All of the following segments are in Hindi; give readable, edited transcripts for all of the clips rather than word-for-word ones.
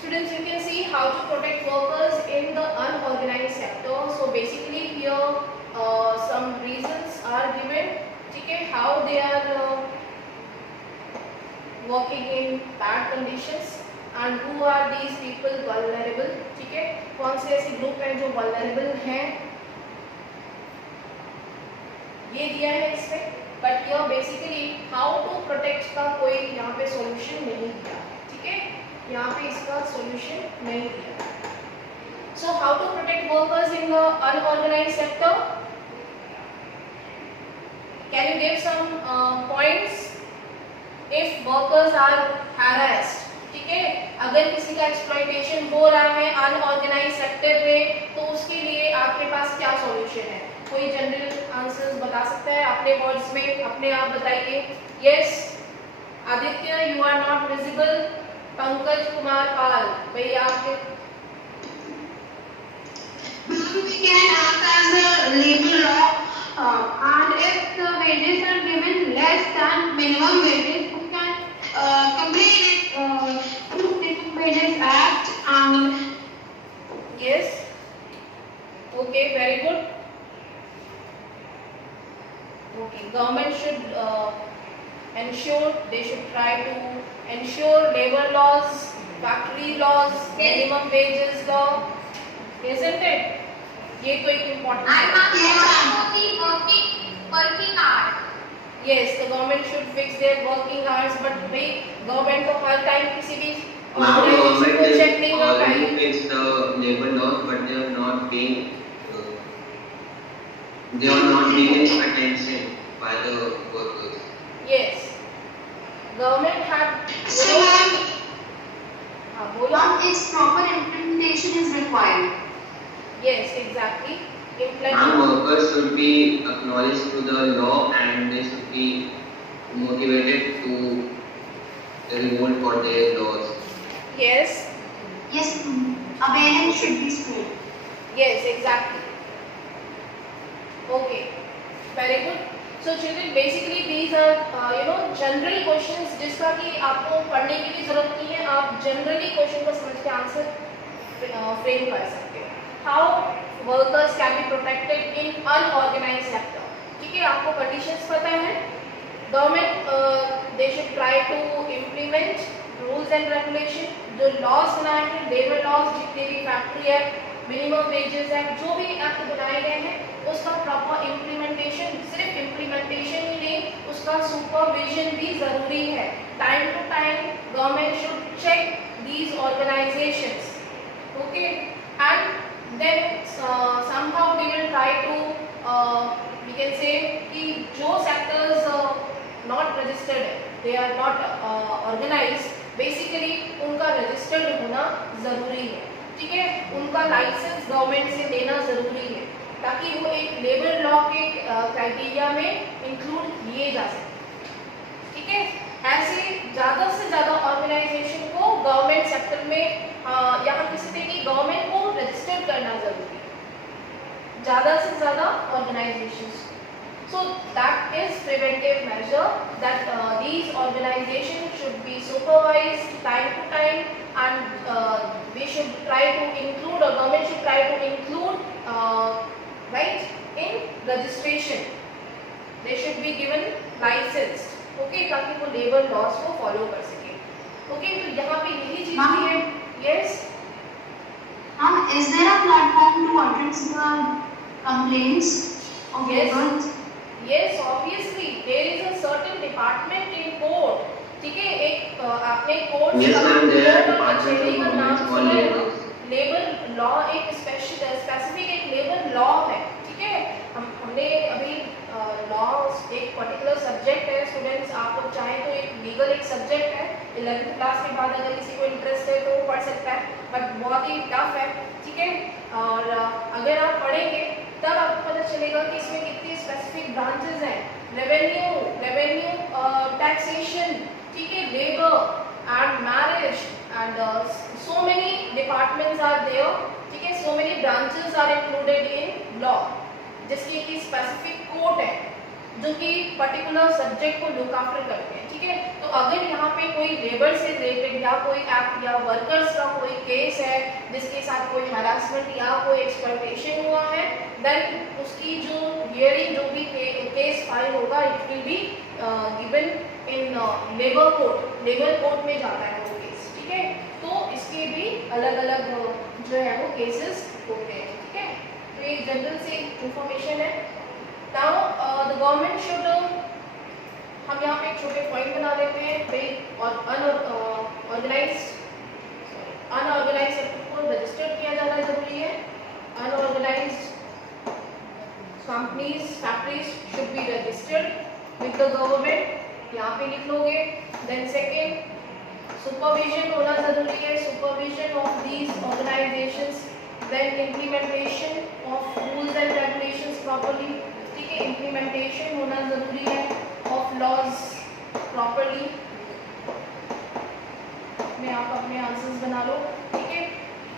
Students, you can see how to protect workers in the unorganized sector. So basically here some reasons are given, okay, how they are working in bad conditions and who are these people vulnerable, ठीक है, कौन से ऐसे ग्रुप हैं जो vulnerable हैं, ये दिया है इसमें. बट यह बेसिकली हाउ टू प्रोटेक्ट का कोई यहाँ पे सॉल्यूशन नहीं दिया, ठीक है, यहाँ पे इसका सॉल्यूशन नहीं दिया. So how to protect workers in the unorganised sector. Can you give some points if workers are harassed, ठीक है, अगर किसी का एक्सप्लॉइटेशन हो रहा है अनऑर्गेनाइज्ड सेक्टर में तो उसके लिए आपके पास क्या सॉल्यूशन है. कोई जनरल आंसर्स बता सकता है अपने वर्ड्स में, अपने आप बताइए. Yes Aditya, you are not visible. Pankaj Kumar Pal, भाई आपके. We can act as a labor law, and if the wages are given less than minimum wages, we can complain it through Minimum Wages Act. And yes, okay, very good. Okay, government should ensure, they should try to ensure labor laws, factory laws, minimum wages law, isn't it? ये तो एक important working hours. Yes, the government should fix their working hours, but भाई government तो हर time किसी भी organization को check नहीं कर already पाएगी. fixed the labor laws, but they are not being attention by the workers. Yes, government had. So हाँ बोलो. its proper implementation is required. Yes, exactly. And workers should be acknowledged to the law, and they should be motivated to revolt for their laws. Yes. Yes, awareness should be spread. Yes, exactly. Okay, very good. So children, basically these are general questions जिसका कि आपको पढ़ने की भी जरूरत नहीं है, आप generally question को समझ के आंसर फ्रेम कर सकते हैं. How workers can be protected in unorganized sector. ठीक है, आपको conditions पता है. Government they should try to implement rules and regulation. जो laws बनाए हैं, labor laws, जितने भी factory act, minimum wages act, जो भी act बनाए गए हैं उसका proper implementation, सिर्फ implementation ही नहीं, उसका supervision भी जरूरी है. Time to time government should check these organizations, okay, and then somehow we will try to we can say कि जो sectors not registered है, they are not organized, basically उनका registered होना जरूरी है, ठीक है, उनका लाइसेंस गवर्नमेंट से लेना जरूरी है ताकि वो एक लेबर लॉ के क्राइटेरिया में इंक्लूड किए जा सके. ठीक है, ऐसे ज़्यादा से ज़्यादा ऑर्गेनाइजेशन को गवर्नमेंट सेक्टर में यहाँ किसी थे कि गवर्नमेंट को रजिस्टर करना जरूरी है, ज़्यादा से ज़्यादा organisations. So that is preventive measure that these organizations should be supervised time to time, and we should try to include, or government should try to include right in registration. They should be given license, okay, ताकि वो labor laws को follow कर सके. Okay, तो यहाँ पे यही चीज भी है. Yes. Is there a platform to address the complaints of workers? Yes, obviously there is a certain department in court. ठीक है, एक आपने कोर्ट कचहरी का नाम सुना है ना, लेबर लॉ एक स्पेसिफिक एक लेबर लॉ है. ठीक है, हमने अभी लॉ एक पर्टिकुलर सब्जेक्ट है. स्टूडेंट्स आप लोग चाहें तो एक लीगल एक सब्जेक्ट है, 11th क्लास के बाद अगर किसी को इंटरेस्ट है तो वो पढ़ सकता है, बट बहुत ही टफ है. ठीक है, और अगर आप पढ़ेंगे तब आपको पता चलेगा कि इसमें कितनी स्पेसिफिक ब्रांचेस हैं. रेवेन्यू टैक्सेशन, ठीक है, labour and marriage, and so many departments are there. ठीक है, so many branches are included in law, जिसकी एक स्पेसिफिक कोर्ट है. जो कि पर्टिकुलर सब्जेक्ट को लुक आफ्टर करते हैं, ठीक है। तो अगर यहाँ पे कोई लेबर से रिलेटेड या कोई एक्ट या वर्कर्स का कोई केस है जिसके साथ कोई हरासमेंट या कोई एक्सप्लॉयटेशन हुआ है, देन उसकी जो हियरिंग जो भी केस फाइल होगा it will be given in labour court में जाता है वो केस, ठीक है। तो इसके भी अलग अलग जो है वो केसेस होते हैं, ठीक है। तो ये जनरल से इंफॉर्मेशन है। नाउ द गवर्नमेंट शुड, हम यहाँ पे एक छोटे पॉइंट बना लेते हैं भाई, और अनऑर्गेनाइज्ड सेक्टर को रजिस्टर्ड किया जाना जरूरी है। Unorganised companies factories should be registered with the government, यहाँ पे लिख लोगे। देन सेकेंड, सुपरविजन होना जरूरी है, supervision of these organisations, then implementation of rules and regulations properly, ठीक है, इम्प्लीमेंटेशन होना जरूरी है ऑफ लॉज प्रॉपर्ली। में आप अपने आंसर्स बना लो, ठीक है।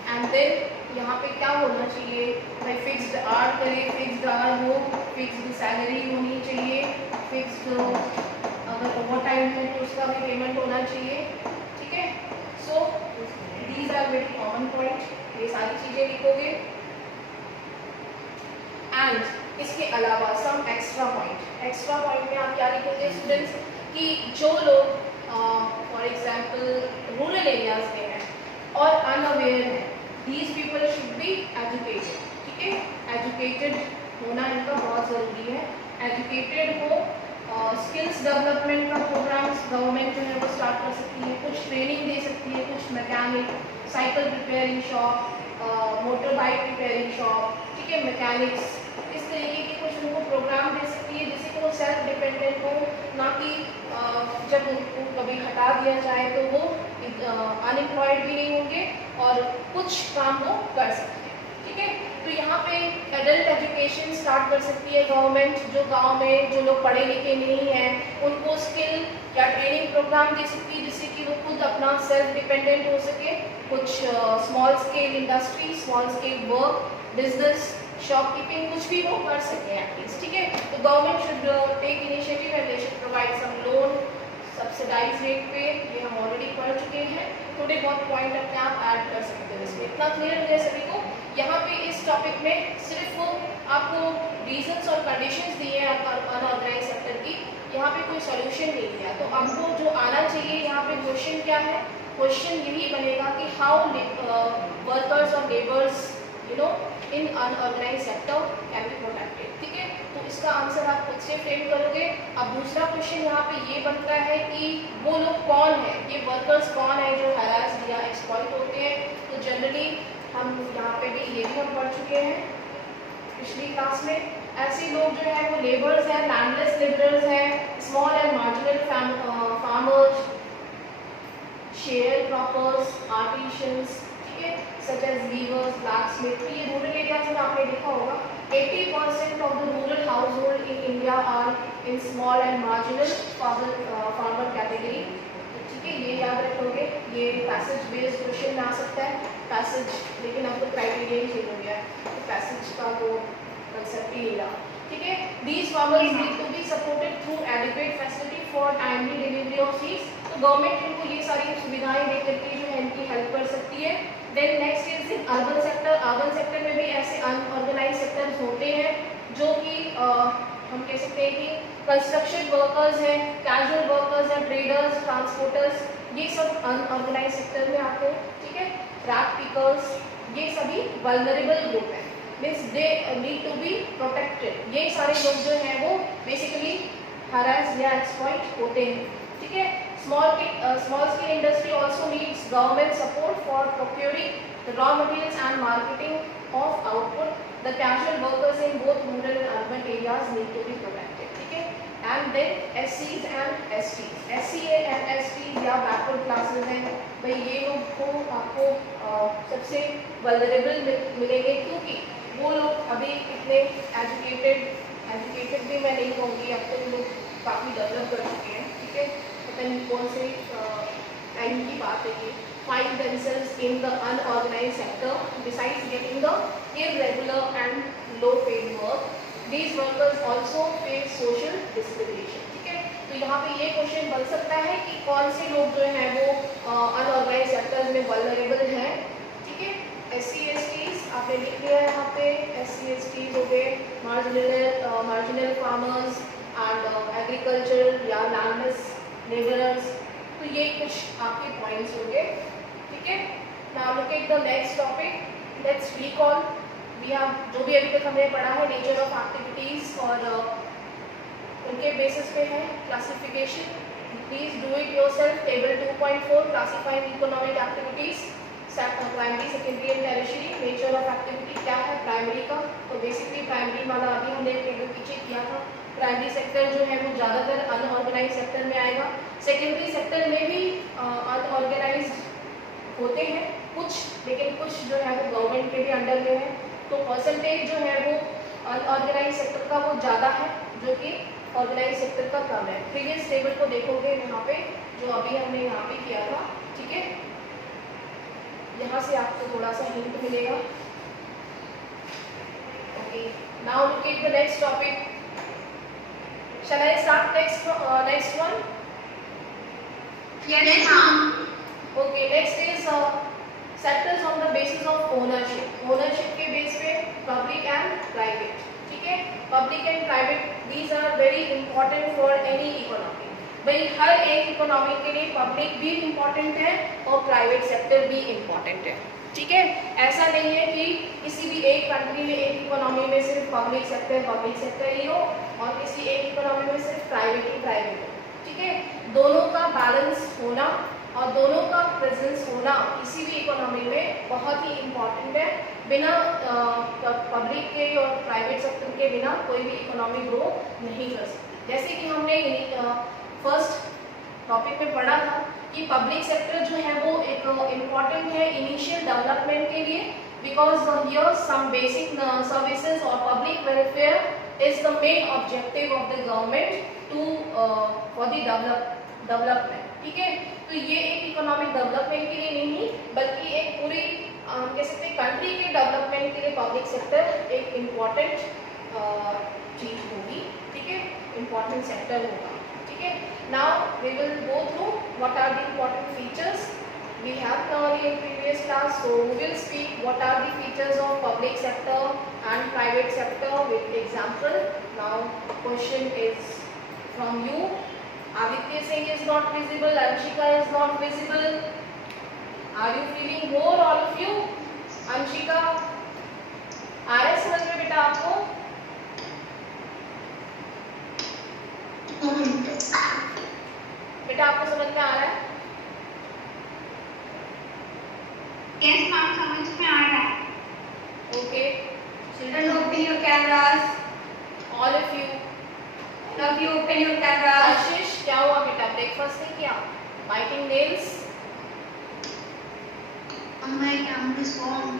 एंड देन यहाँ पे क्या होना चाहिए भाई, फिक्स्ड आवर करें, फिक्स्ड आवर हो, फिक्स्ड सैलरी होनी चाहिए, फिक्स्ड अगर ओवर टाइम है तो उसका भी पेमेंट होना चाहिए, ठीक है। So these are very common point, ये सारी चीजें लिखोगे। एंड इसके अलावा सम एक्स्ट्रा पॉइंट में आप क्या लिखोगे स्टूडेंट्स, कि जो लोग फॉर एग्जांपल रूरल एरियाज में हैं और अनअवेयर हैं, these people should be educated, ठीक है। एजुकेटेड होना इनका बहुत ज़रूरी है, एजुकेटेड हो। स्किल्स डेवलपमेंट का प्रोग्राम्स गवर्नमेंट जो है वो स्टार्ट कर सकती है, कुछ ट्रेनिंग दे सकती है, कुछ mechanic, cycle repairing shop, motor bike repairing shop, ठीक है, मैकेनिक्स, इस तरीके के कुछ उनको प्रोग्राम दे सकती है जिससे कि वो सेल्फ डिपेंडेंट हो, ना कि जब उनको कभी हटा दिया जाए तो वो अनएम्प्लॉयड भी नहीं होंगे और कुछ काम वो कर सकते हैं, ठीक है। तो यहाँ पे एडल्ट एजुकेशन स्टार्ट कर सकती है गवर्नमेंट, जो गांव में जो लोग पढ़े लिखे नहीं हैं उनको स्किल या ट्रेनिंग प्रोग्राम दे सकती है जिससे कि वो खुद अपना सेल्फ डिपेंडेंट हो सके। कुछ small scale industry, small scale work, business, shopkeeping, कुछ भी वो कर सके एटलीस्ट, ठीक है। तो government should take initiative and they should provide some loan subsidise rate पे, ये हम ऑलरेडी पढ़ चुके हैं। थोड़े बहुत पॉइंट अपने आप ऐड कर सकते हैं इसमें, इतना क्लियर हो जाए सभी को। यहाँ पे इस टॉपिक में सिर्फ आपको रीजंस और कंडीशंस दिए हैं अनऑर्गेनाइज सेक्टर की, यहाँ पे कोई सॉल्यूशन नहीं दिया। तो आपको जो आना चाहिए यहाँ पे क्वेश्चन क्या है, क्वेश्चन यही बनेगा कि हाउ वर्कर्स और labours in unorganise sector can be protected, ठीक है। तो इसका आंसर आप खुद से फ्रेम करोगे। अब दूसरा क्वेश्चन यहाँ पे ये बनता है कि वो लोग कौन है, ये वर्कर्स कौन है जो हैरास या एक्सप्लॉइट होते हैं। तो जनरली हम यहाँ पे भी ये भी हम पढ़ चुके हैं पिछली क्लास में। ऐसे लोग जो है वो लेबर्स हैं, लैंडलेस लेबरर्स हैं, small and marginal farmers, share croppers, artisans, ठीक है, सच एज वीवर्स, ब्लैकस्मिथ। ये रूरल एरियाज में आपने देखा होगा 80% of the rural household in India are in small and marginal farmer category, ठीक है। ये याद रखोगे, ये पैसेज बेस्ड क्वेश्चन में आ सकता है। पैसेज, लेकिन अब तो क्राइटेरिया ही चेंज हो गया, तो पैसेज का वो कंसेप्ट ही नहीं रहा, ठीक है। These farmers need to be supported through adequate facility for timely delivery of seeds. तो गवर्नमेंट इनको ये सारी सुविधाएं दे करके जो है इनकी हेल्प कर सकती है। Then next is in urban sector. Urban sector में भी ऐसे अनऑर्गेनाइज सेक्टर्स होते हैं जो कि हम कह सकते हैं कि कंस्ट्रक्शन वर्कर्स हैं, कैजुअल वर्कर्स हैं, ट्रेडर्स, ट्रांसपोर्टर्स, ये सब अनऑर्गेनाइज सेक्टर में आते हैं, ठीक है। रैक पिकर्स, ये सभी वल्नरेबल ग्रुप हैं, means they need to be protected. ये सारे लोग जो हैं वो बेसिकली हरास या एक्सप्लॉइट होते हैं, ठीक है। Small scale industry also needs government support for procuring the raw materials and marketing of output. The casual workers in both rural and urban areas need to be protected, ठीक है। And then SCs and STs, SCA and STs या backward classes हैं भाई, ये लोग को आपको सबसे vulnerable मिलेंगे क्योंकि वो लोग अभी इतने एजुकेटेड भी मैं नहीं कहूँगी, अब तो लोग काफ़ी डेवलप कर चुके हैं, ठीक है। पता नहीं कौन से टाइम की बात है ये। Find themselves in the unorganized sector. Besides getting the irregular and low paid work, these workers also face social discrimination. ठीक है, तो यहाँ पे ये क्वेश्चन बन सकता है कि कौन से लोग जो है वो अनऑर्गेनाइज सेक्टर्स में वल्नरेबल हैं. ठीक है, SC/STs आपने लिख लिया है यहाँ पे. SC/STs हो गए, मार्जिनल फार्मर्स एंड एग्रीकल्चर या लैंडलेस लेबरर्स. तो ये कुछ आपके पॉइंट्स होंगे. ठीक है, now look at the next topic. Let's recall. We have जो भी अभी तक हमने पढ़ा है नेचर ऑफ एक्टिविटीज और उनके बेसिस पे है classification. Please do it yourself. Table 2.4 classifying economic activities, primary, secondary and tertiary. Nature of activity क्या है प्राइमरी का, तो बेसिकली प्राइमरी वाला अभी हमने टेबल पीछे किया था. प्राइमरी सेक्टर जो है वो ज़्यादातर अनऑर्गेनाइज सेक्टर में आएगा. सेकेंडरी सेक्टर में भी अनऑर्गेनाइज होते हैं कुछ, लेकिन कुछ जो है वो गवर्नमेंट के भी अंडर में है. तो परसेंटेज जो है वो अनऑर्गेनाइज सेक्टर का वो ज़्यादा है जो कि ऑर्गेनाइज सेक्टर का कम है. प्रीवियस टेबल को देखोगे यहाँ पे जो अभी हमने यहाँ पे किया था. ठीक है, यहाँ से आपको थोड़ा सा हिंट मिलेगा. Okay, now look at the next topic. Shall I start next one? Yes, ma'am. Okay, next is sectors on the basis of ownership. Ownership के बेस पे public and private. ठीक है, public and private these are very important for any economy. भाई हर एक इकोनॉमी के लिए पब्लिक भी इम्पोर्टेंट है और प्राइवेट सेक्टर भी इम्पोर्टेंट है. ठीक है, ऐसा नहीं है कि किसी भी एक कंट्री में एक इकोनॉमी में सिर्फ पब्लिक सेक्टर ही हो और किसी एक इकोनॉमी में सिर्फ प्राइवेट हो. ठीक है, दोनों का बैलेंस होना और दोनों का प्रेजेंस होना किसी भी इकोनॉमी में बहुत ही इम्पॉर्टेंट है. बिना पब्लिक के और प्राइवेट सेक्टर के बिना कोई भी इकोनॉमी ग्रो नहीं कर सकती. जैसे कि हमने फर्स्ट टॉपिक में पढ़ा था कि पब्लिक सेक्टर जो है वो एक इम्पॉर्टेंट है इनिशियल डेवलपमेंट के लिए, because here some basic services और public welfare is the main objective of the government to for the development. ठीक है, तो ये एक इकोनॉमिक डेवलपमेंट के लिए नहीं बल्कि एक पूरी कह सकते हैं कंट्री के डेवलपमेंट के लिए पब्लिक सेक्टर एक इम्पॉर्टेंट चीज होगी. ठीक है, इम्पॉर्टेंट सेक्टर होगा. ठीक है, now we will go through what are the important features we have covered in previous class. So we will speak what are the features of public sector and private sector with example. Now question is from you. Aditya Singh is not visible, Anshika is not visible. Are you feeling bored all of you? Anshika, आ रहा है समझ में बेटा आपको? बेटा आपको समझ में आ रहा है? Yes, ma'am. समझ में आ रहा है. Okay. Children, open your cameras. All of you. All of you, open your cameras. आशीष, क्या हुआ बेटा? ब्रेकफास्ट नहीं किया? Biting nails? My camera is on.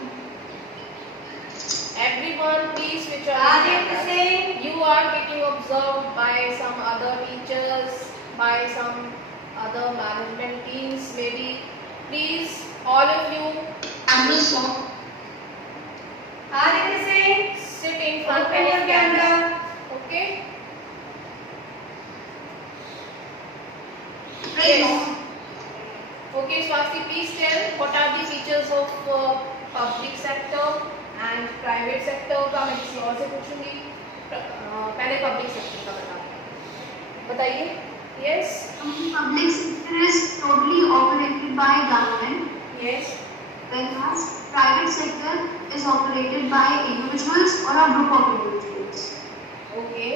Everyone, please switch on. Aditya Singh. You are getting observed by some other teachers, by some other management teams, maybe. Please, all of you, Camera is on. Aditya Singh. sit in front Open of your camera. Okay? Right on. Okay, Swasti, please tell what are the features of public sector and private sector का मैं किसी और से पूछूंगी. पहले public sector का बताइए. Yes. Public sector is totally operated by government, Yes. whereas private sector is operated by individuals or a group of individuals. Okay.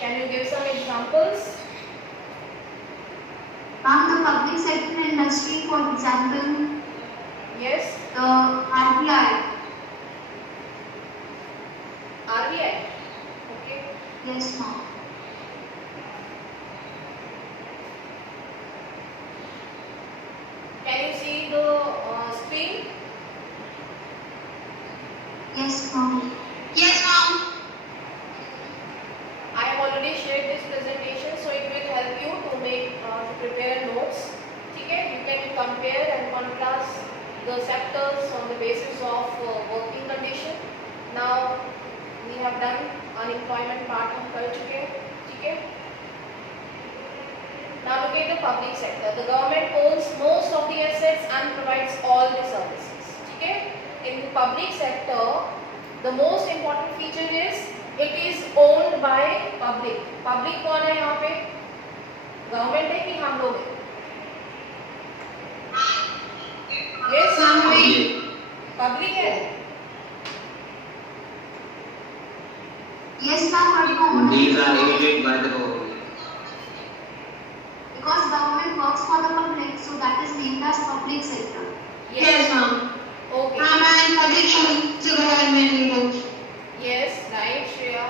Can you give some examples? Now the public sector industry, for example, Yes. the RBI. RBI. Okay. Yes, ma'am. Can you see the screen? Yes, ma'am. Yes, ma'am. I have already shared this presentation, so it will help you to make to prepare notes. ठीक है? You can compare and contrast the sectors on the basis of working condition. Now, we have done unemployment part हम कर चुके हैं, ठीक है। Now look at the public sector. The government owns most of the assets and provides all the services. ठीक है? In the public sector, the most important feature is it is owned by public. Public कौन है यहाँ पे? Government है कि हम लोग हैं? Yes, public है. Yes, ma'am, but you own These are aided by the government. because government works for the public, so that is named as public sector. Yes, ma'am. Okay. Ma'am, and public should the government involved. Yes, right, Shreya.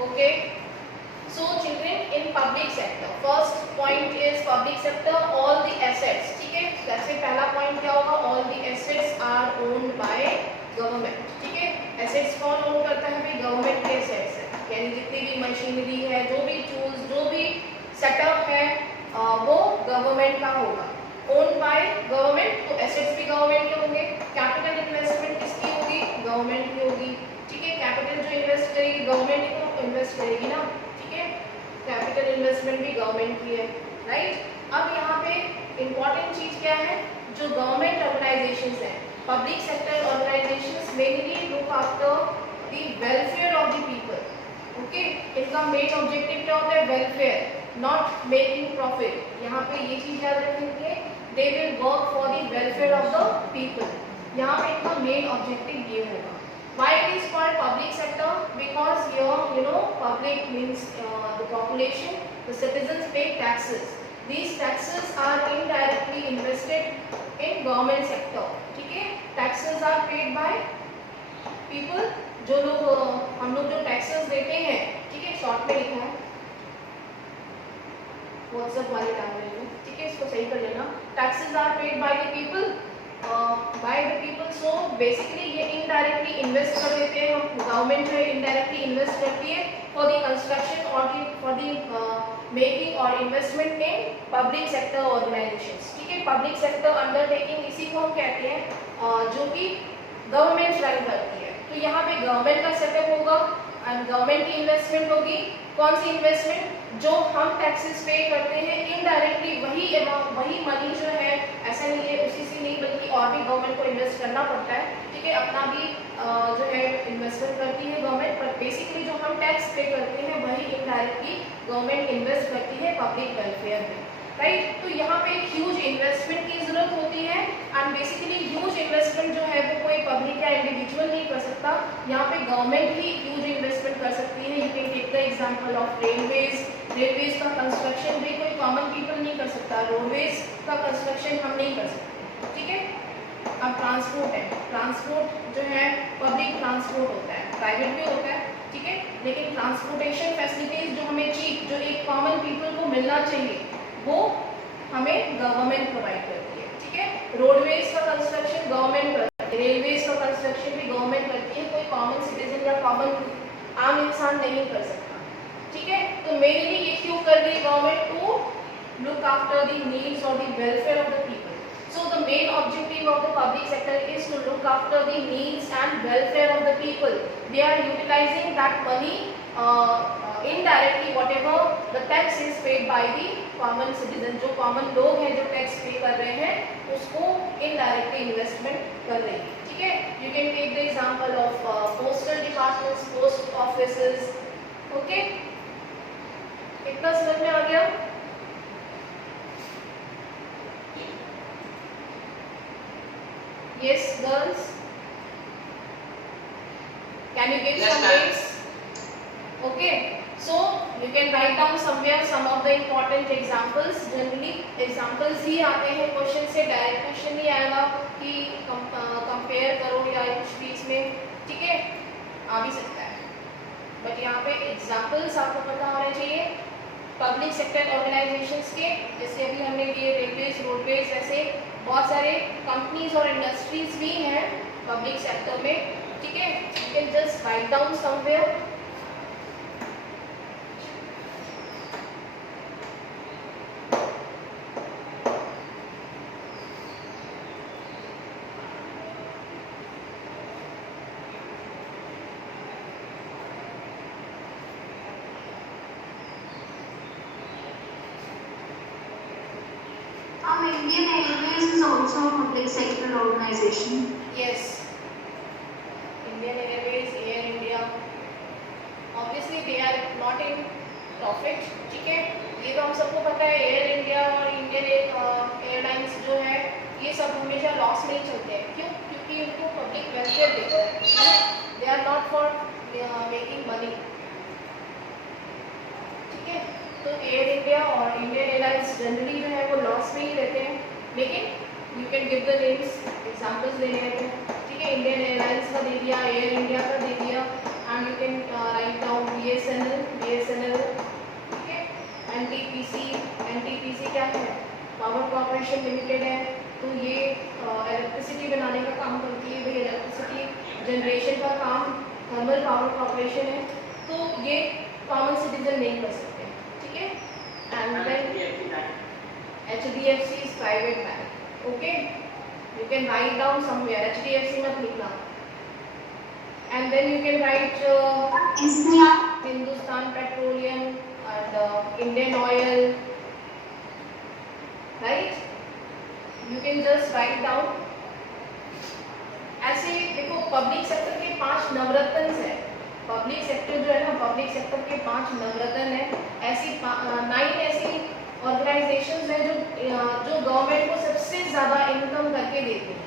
Okay. So, children, in public sector, first point is public sector, all the assets. ठीक है? वैसे पहला point क्या होगा? All the assets are owned by government. ठीक है? Assets कौन own करता है? भाई government के assets है. यानी जितनी भी machinery है, जो भी tools, जो भी setup है, वो government का होगा. Owned by government, तो assets भी government के होंगे. Capital investment किसकी होगी? Government की होगी. ठीक है? Capital जो invest करेगी, government ही तो invest करेगी ना. कैपिटल इन्वेस्टमेंट भी गवर्नमेंट की है, राइट। अब यहाँ पे इम्पोर्टेंट चीज क्या है? जो गवर्नमेंट ऑर्गेनाइजेशंस हैं, public sector organisations mainly look after the welfare of the people, okay. इनका मेन ऑब्जेक्टिव क्या होता है? Welfare, not making profit. यहाँ पे ये चीज याद रखेंगे, they will work for the welfare of the people. यहाँ पे इनका मेन ऑब्जेक्टिव ये होगा। Why it is called public sector? Because here, you know, public means the population, the citizens pay taxes. These taxes are indirectly invested in government sector. ठीक है? Taxes are paid by people. जो लोग हम लोग जो taxes देते हैं, ठीक है? शॉर्ट में लिखा है, WhatsApp वाले डाल रहे हैं, ठीक है? इसको सही कर लेना. Taxes are paid by the people. by the people, so basically ये indirectly invest कर देते हैं हम, government जो है indirectly invest करती है for the construction or for the making or investment in public sector organizations. ठीक है? public sector undertaking इसी को हम कहते हैं जो कि government run करती है। तो यहाँ पे government का setup होगा and government की investment होगी। कौन सी investment? जो हम टैक्सेस पे करते हैं इनडायरेक्टली, वही अमाउंट, वही मनी जो है, ऐसा नहीं है उसी से नहीं बल्कि और भी गवर्नमेंट को इन्वेस्ट करना पड़ता है, ठीक है? अपना भी जो है इन्वेस्टमेंट करती है गवर्नमेंट, पर बेसिकली जो हम टैक्स पे करते हैं वही इनडायरेक्टली गवर्नमेंट इन्वेस्ट करती है पब्लिक वेलफेयर में, राइट। तो यहाँ पे ह्यूज इन्वेस्टमेंट की जरूरत होती है एंड बेसिकली ह्यूज इन्वेस्टमेंट जो है वो कोई पब्लिक या इंडिविजुअल नहीं कर सकता, यहाँ पे गवर्नमेंट ही ह्यूज इन्वेस्टमेंट कर सकती है। You can take the example of railways. Railways का कंस्ट्रक्शन भी कोई कॉमन पीपल नहीं कर सकता, रोडवेज का कंस्ट्रक्शन हम नहीं कर सकते, ठीक है? अब ट्रांसपोर्ट है, ट्रांसपोर्ट जो है पब्लिक ट्रांसपोर्ट होता है, प्राइवेट भी होता है, ठीक है? लेकिन ट्रांसपोर्टेशन फैसिलिटीज जो हमें चीप, जो एक कॉमन पीपल को मिलना चाहिए, वो हमें गवर्नमेंट प्रोवाइड करती है, ठीक है? रोडवेज का कंस्ट्रक्शन गवर्नमेंट करती है, रेलवेज का कंस्ट्रक्शन भी गवर्नमेंट करती है, कोई कॉमन सिटीजन या कॉमन आम इंसान नहीं कर सकता, ठीक है? तो मेनली ये क्यों कर रही है government? To look after the needs और the welfare of the people. So the main objective of the public sector is to look after the needs and welfare of the people. They are utilizing that money indirectly, whatever the tax is paid by the common citizen. जो common लोग हैं जो tax pay कर रहे हैं, उसको indirectly investment कर रहे हैं, ठीक है? You can take the example of postal departments, post offices, okay? इतना समझ में आ गया? Yes, girls. Can you give some names? Okay. So you can write down somewhere some of the important examples. Generally examples ही आते हैं क्वेश्चन से, डायरेक्ट क्वेश्चन नहीं आएगा कि कंपेयर करो या कुछ बीच में, ठीक है? आ भी सकता है, बट यहाँ पे एग्जाम्पल्स आपको पता होने चाहिए पब्लिक सेक्टर ऑर्गेनाइजेशंस के। जैसे अभी हमने लिए रेलवेज, रोडवेज, ऐसे बहुत सारे कंपनीज और इंडस्ट्रीज भी हैं पब्लिक सेक्टर में, ठीक है? You can just write down somewhere. also a public sector organization. Yes. Indian Airways, Air India. Obviously they are not in profit. ठीक है, ये तो हम सबको पता है. एयर इंडिया और इंडियन एयरलाइंस जो है ये सब हमेशा लॉस में ही चलते हैं. क्यों? क्योंकि उनको पब्लिक वेलफेयर देखता है. They are not for making money. ठीक है, तो एयर इंडिया और इंडियन एयरलाइंस जनरली जो है वो लॉस में ही रहते हैं. लेकिन you can give the names, examples देने रहते हैं. ठीक है, इंडियन एयरलाइंस का दे दिया, एयर इंडिया का दे दिया, and you can write down BSNL. ठीक है, NTPC क्या है? पावर कॉर्पोरेशन लिमिटेड है. तो ये इलेक्ट्रिसिटी बनाने का काम करती है. भाई इलेक्ट्रिसिटी जनरेशन का काम थर्मल पावर कॉर्पोरेशन है. तो ये कॉमन सिटीजन नहीं कर सकते. ठीक है, and then HDFC is private bank. Okay, you can write down somewhere. HDFC मत लिखना. And then you can write Hindustan Petroleum and Indian Oil. Right? You can just write down. ऐसे देखो पब्लिक सेक्टर के 5 नवरत्न है. पब्लिक सेक्टर जो है ना, पब्लिक सेक्टर के 5 नवरत्न है. ऐसी 9 ऐसी ऑर्गेनाइजेशंस हैं जो गवर्नमेंट को सबसे ज़्यादा इनकम करके देती हैं.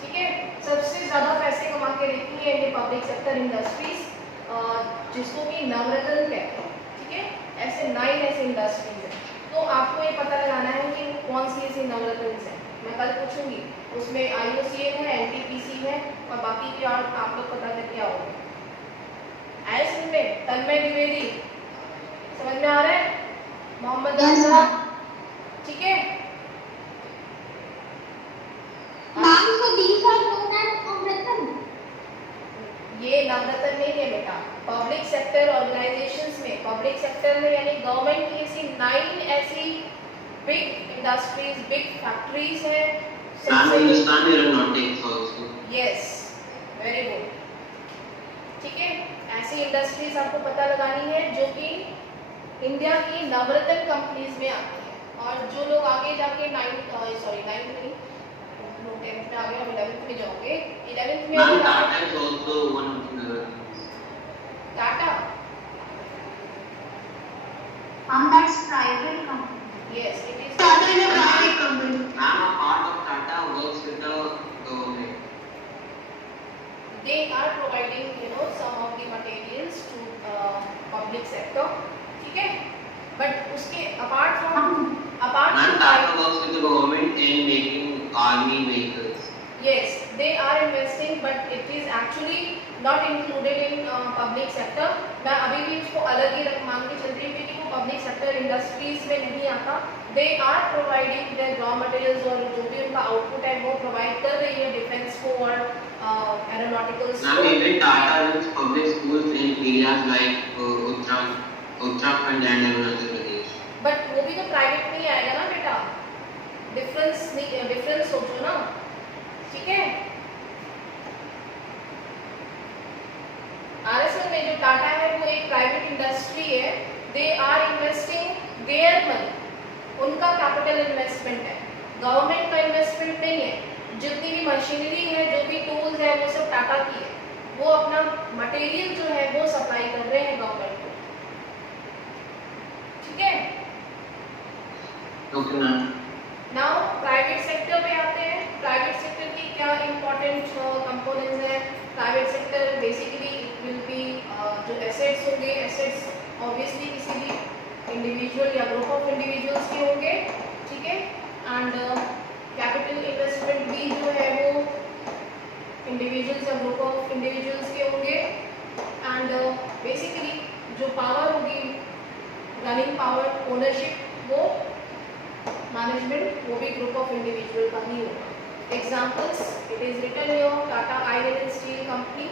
ठीक है, सबसे ज़्यादा पैसे कमा के देती है ये पब्लिक सेक्टर इंडस्ट्रीज, जिसको कि नवरत्न कहते हैं. ठीक है, ऐसे 9 ऐसे इंडस्ट्रीज हैं. तो आपको ये पता लगाना है कि कौन सी ऐसी नवरत्न हैं. मैं कल पूछूंगी. उसमें IOCL है, NTPC है और बाकी की और आप लोग पता करके आओगे. आए सुन में तन्मय द्विवेदी, समझ में आ रहा है? मोहम्मद अफजल. ठीक है, Ma'am, so these are known as navratna. ये नवरत्न नहीं है बेटा. पब्लिक सेक्टर ऑर्गेनाइजेशंस में, पब्लिक सेक्टर में यानी गवर्नमेंट की ऐसी 9 ऐसी बिग इंडस्ट्रीज, बिग फैक्ट्रीज है. Hindustan Aeronautics also. Yes, very good. ठीक है, ऐसी इंडस्ट्रीज आपको पता लगानी है जो कि इंडिया की नवरत्न कंपनीज में आती है. और जो लोग आगे जाके 9th नहीं 10th में आ गए और 11th में जाओगे. 11th में Ma'am, Tata is also one of the Navratnas. Tata. That's private company. Yes, it is. Tata is a private company. Ma'am, a part of Tata works with the government. They are providing, some of the materials to public sector. ठीक है, बट उसके apart Ma'am, from Tata works with the government in making army vehicles. yes, they are investing, but it is actually not included in public sector. मैं अभी भी उसको अलग ही मान के चल रही हूँ क्योंकि वो public sector industries में नहीं आता. They are providing their raw materials और जो भी उनका output है वो provide कर रही है defense को और aeronautical. Ma'am, even Tata runs public schools in areas like Uttarakhand and Arunachal Pradesh. But वो भी तो प्राइवेट में ही आएगा ना बेटा. डिफरेंस सोचो ना. ठीक है, RSL में जो टाटा है वो एक प्राइवेट इंडस्ट्री है. They are investing their money. उनका कैपिटल इन्वेस्टमेंट है, गवर्नमेंट का इन्वेस्टमेंट नहीं है. जितनी भी मशीनरी है, जो भी टूल्स है, वो सब टाटा की है. वो अपना मटेरियल जो है वो सप्लाई कर रहे हैं गवर्नमेंट को. ठीक है, Okay, ma'am. Now private sector पे आते हैं. प्राइवेट सेक्टर की क्या इंपॉर्टेंट कंपोनेंट्स हैं? Private sector basically will be जो एसेट्स होंगे. एसेट्स ऑब्वियसली किसी भी इंडिविजुअल या ग्रुप ऑफ इंडिविजुअल्स के होंगे. ठीक है, एंड कैपिटल इन्वेस्टमेंट भी जो है वो इंडिविजुअल्स या ग्रुप ऑफ इंडिविजुअल्स के होंगे. एंड बेसिकली जो पावर होगी, रनिंग पावर, ओनरशिप, वो मैनेजमेंट, वो भी ग्रुप ऑफ इंडिविजुअल का ही होगा. Examples, it is written here. Tata Iron and Steel Company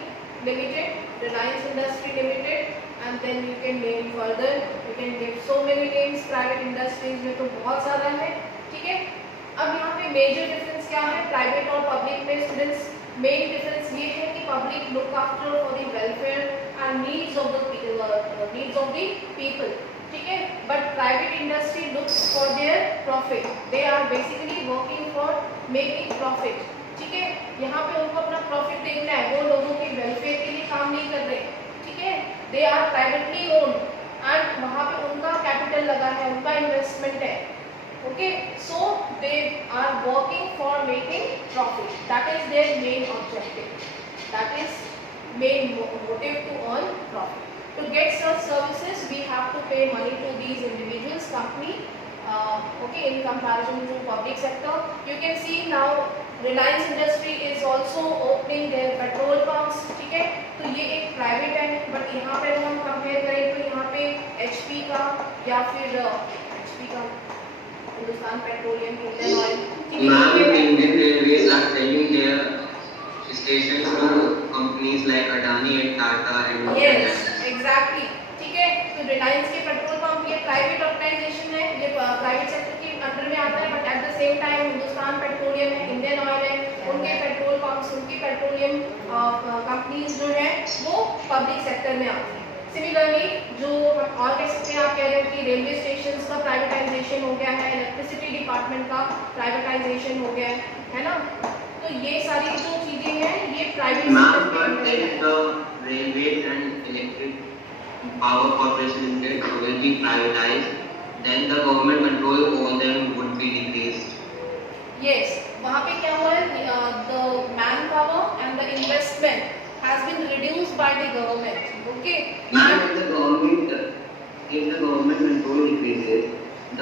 Limited, Reliance Industry Limited, and then you can name further. You can give so many names. Private industries में तो बहुत ज़्यादा है. ठीक है, अब यहाँ पे मेजर डिफरेंस क्या है प्राइवेट और पब्लिक में स्टूडेंट्स? मेन डिफरेंस ये है कि public look after for the welfare and needs of the people. ठीक है, but private industry looks for their profit, they are basically working for making profit, ठीक है, यहाँ पे उनको अपना प्रॉफिट देखना है, वो लोगों के वेलफेयर के लिए काम नहीं कर रहे, ठीक है, they are privately owned and वहाँ पे उनका कैपिटल लगा है, उनका इन्वेस्टमेंट है, okay, so they are working for making profit, that is their main objective, that is main motive to earn profit. To get such services, we have to pay money to these individuals, company, okay, in comparison to public sector. You can see now Reliance Industry is also opening their petrol pumps, ठीक है, तो ये एक प्राइवेट है, बट यहाँ पे हम कंपेयर करें तो यहाँ पे HP का या फिर HP का Hindustan petroleum, Indian oil, Indian Railways are selling their stations to companies like Adani and Tata and yes, exactly, ठीक है, तो रिलायंस के पेट्रोल पंप ये प्राइवेट ऑर्गेनाइजेशन है, ये प्राइवेट सेक्टर के अंडर में आता है, but at the same time Hindustan petroleum है, इंडियन ऑयल है, उनके पेट्रोल पंप्स, उनकी पेट्रोलियम कंपनीज जो है वो पब्लिक सेक्टर में आती है। सिमिलरली जो और कह सकते हैं, आप कह रहे हो कि रेलवे स्टेशन का प्राइवेटाइजेशन हो गया है, इलेक्ट्रिसिटी डिपार्टमेंट का प्राइवेटाइजेशन हो गया है ना, तो ये सारी जो चीजें हैं ये private Ma'am, but if the railways and electric power corporation limited will be privatized, then the government control over them would be decreased. Yes, वहाँ पे क्या हुआ है, the manpower and the investment has been reduced by the government, okay? Ma'am, if the government control decreases,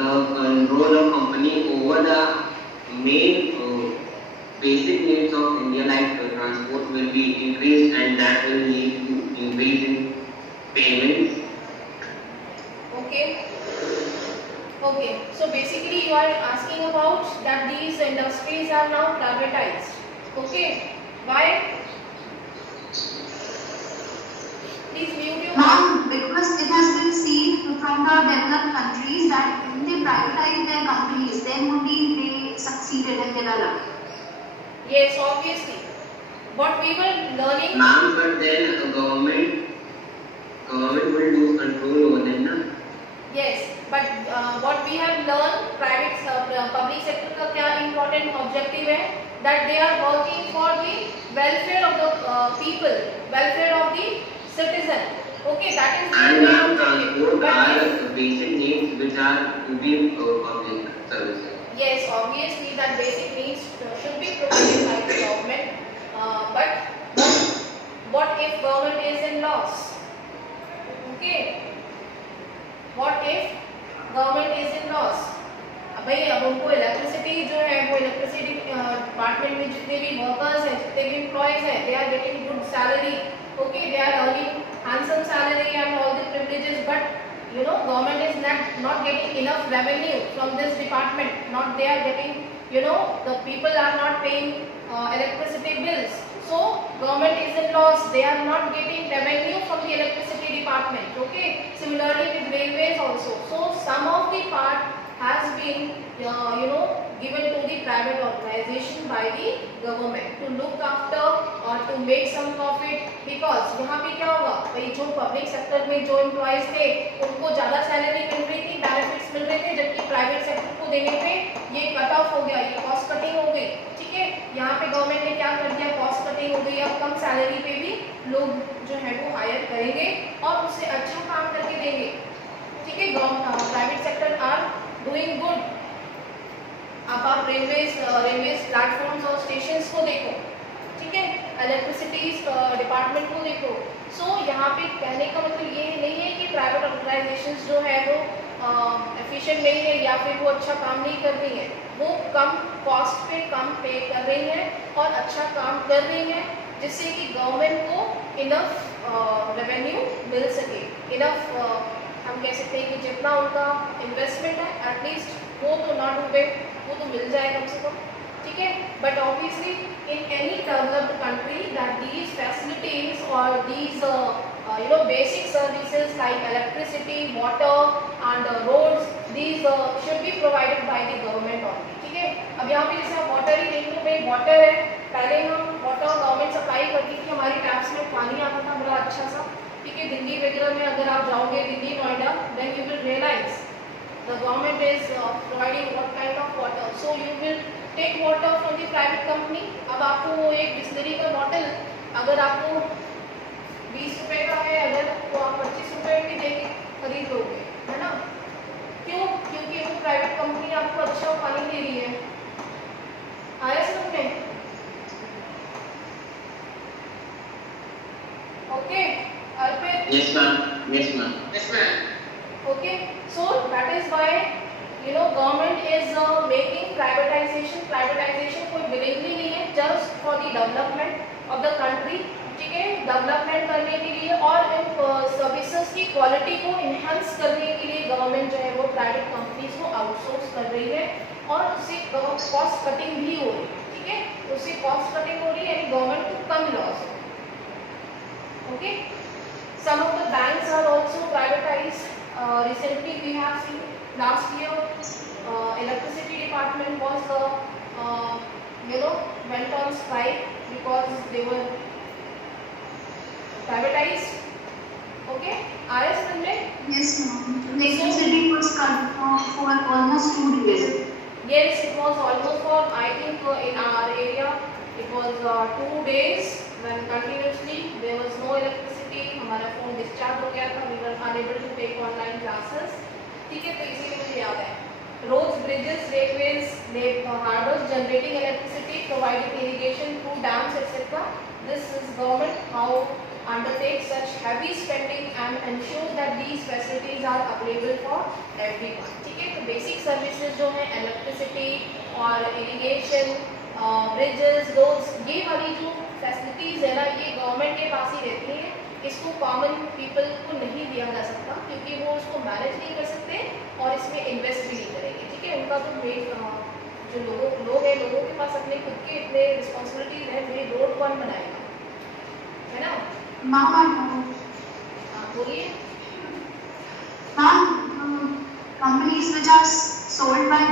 the control of company over the main basic needs of India like transport will be increased, and that will lead to increase in payments. Okay. Okay. So basically, you are asking about that these industries are now privatized. Okay. Why? Please mute your mic. Ma'am, because it has been seen from the developed countries that when they privatize their companies, then only they succeeded in development. Yes, obviously. What we were learning. Ma'am, but then the government will lose control over them, na? Yes, but what we have learned, public sector का क्या important objective है? That they are working for the welfare of the people, welfare of the citizen. Okay, that is the And main ma'am, objective. transport But are basic needs which are to be public services. yes, obviously that basic needs should be provided by the government. But what if government is in loss? Okay. What if government is in loss? अब उनको इलेक्ट्रिसिटी जो है वो इलेक्ट्रिसिटी डिपार्टमेंट में जितने भी वर्कर्स हैं, जितने भी एम्प्लॉयज हैं, they are getting good salary, okay, they are earning handsome salary and all the privileges, but you know government is not getting enough revenue from this department, not they are getting, you know, the people are not paying electricity bills, so government is in loss, they are not getting revenue from the electricity department, okay. Similarly with railways also, so some of the part has been you know given to the private organization by the government to look after or to make some profit, because यहाँ पे क्या होगा भाई, जो पब्लिक सेक्टर में जो एम्प्लॉयज थे उनको ज़्यादा सैलरी मिल रही थी, बेनिफिट्स मिल रहे थे, जबकि प्राइवेट सेक्टर को देने पे ये कट ऑफ हो गया, ये कॉस्ट कटिंग हो गई, ठीक है। यहाँ पे गवर्नमेंट ने क्या कर दिया, कॉस्ट कटिंग हो गई, अब कम सैलरी पे भी लोग जो है वो हायर करेंगे और उससे अच्छा काम करके देंगे, ठीक है। Private sector are doing good. अब आप रेलवेज प्लेटफॉर्म्स और स्टेशंस को देखो, ठीक है, इलेक्ट्रिसिटी डिपार्टमेंट को देखो। सो यहाँ पे कहने का मतलब ये नहीं है कि प्राइवेट ऑर्गेनाइजेशंस जो है वो एफिशिएंट नहीं है या फिर वो अच्छा काम नहीं कर रही है, वो कम कॉस्ट पे कम पे कर रही है और अच्छा काम कर रही है, जिससे कि गवर्नमेंट को इनफ रेवेन्यू मिल सके, इनफ हम कह सकते हैं कि जितना उनका इन्वेस्टमेंट है एटलीस्ट वो तो ना डूबे, वो तो मिल जाए कम से कम, ठीक है। But obviously in any developed country that these facilities और these basic services like electricity, water and roads, these should be provided by the government only, ठीक है। अब यहाँ पे जैसे आप वाटर ही देख लो, भाई वाटर है, पहले हम वाटर गवर्नमेंट सप्लाई करती थी, हमारी टैप्स में पानी आता था बड़ा अच्छा सा, ठीक है, दिल्ली वगैरह में अगर आप जाओगे, Delhi Noida, then you will realise the government is providing what kind of water, so you will take water from the private company. अब आपको एक बिस्लरी का बॉटल अगर आपको 20 रुपए का है अगर, तो आप 25 रुपए भी दे के खरीद लोगे, है ना? क्यों? क्योंकि वो प्राइवेट कंपनी आपको अच्छा पानी दे रही है। आया समझ में? Okay, Arpit? Yes, ma'am. Yes, ma'am. Okay, so that is why government is making privatization कोई willingly नहीं है, just for the development of the country, ठीक है, डेवलपमेंट करने के लिए और इन सर्विसेज की क्वालिटी को इन्हांस करने के लिए गवर्नमेंट जो है वो प्राइवेट कंपनीज को आउटसोर्स कर रही है और उससे कॉस्ट कटिंग भी हो रही है, ठीक है, उससे कॉस्ट कटिंग हो रही है, यानी गवर्नमेंट को कम लॉस हो। Okay, some of the banks are also privatized. Recently we have seen last year electricity department was went on strike because they were privatized. Okay, RS Manjay? Yes, ma'am. Electricity was cut for almost 2 days. Yes, it was almost for, I think in our area it was 2 days when continuously there was no electricity. हमारा फोन डिस्चार्ज हो गया था, we were unable to take online classes, ठीक है, तो इसीलिए मुझे याद है roads, bridges, railways, harbors generating electricity, providing irrigation through dams, etc. This is government how undertake such heavy spending and ensure that these facilities are available for everyone, ठीक है। तो बेसिक सर्विसेज जो है इलेक्ट्रिसिटी और इरिगेशन, ब्रिजेस, रोड्स, ये वाली जो फैसिलिटीज है ना, ये गवर्नमेंट के पास ही रहती हैं, इसको कॉमन पीपल को नहीं दिया जा सकता क्योंकि वो उसको मैनेज नहीं कर सकते और इसमें इन्वेस्ट भी नहीं करेंगे, ठीक है। उनका तो मेन जो लोग हैं, लोगों के पास अपने खुद के इतने रिस्पॉन्सिबिलिटीज है, मेरी रोड कौन बनाएगा, है ना? Ma'am, बोलिए। companies which are sold by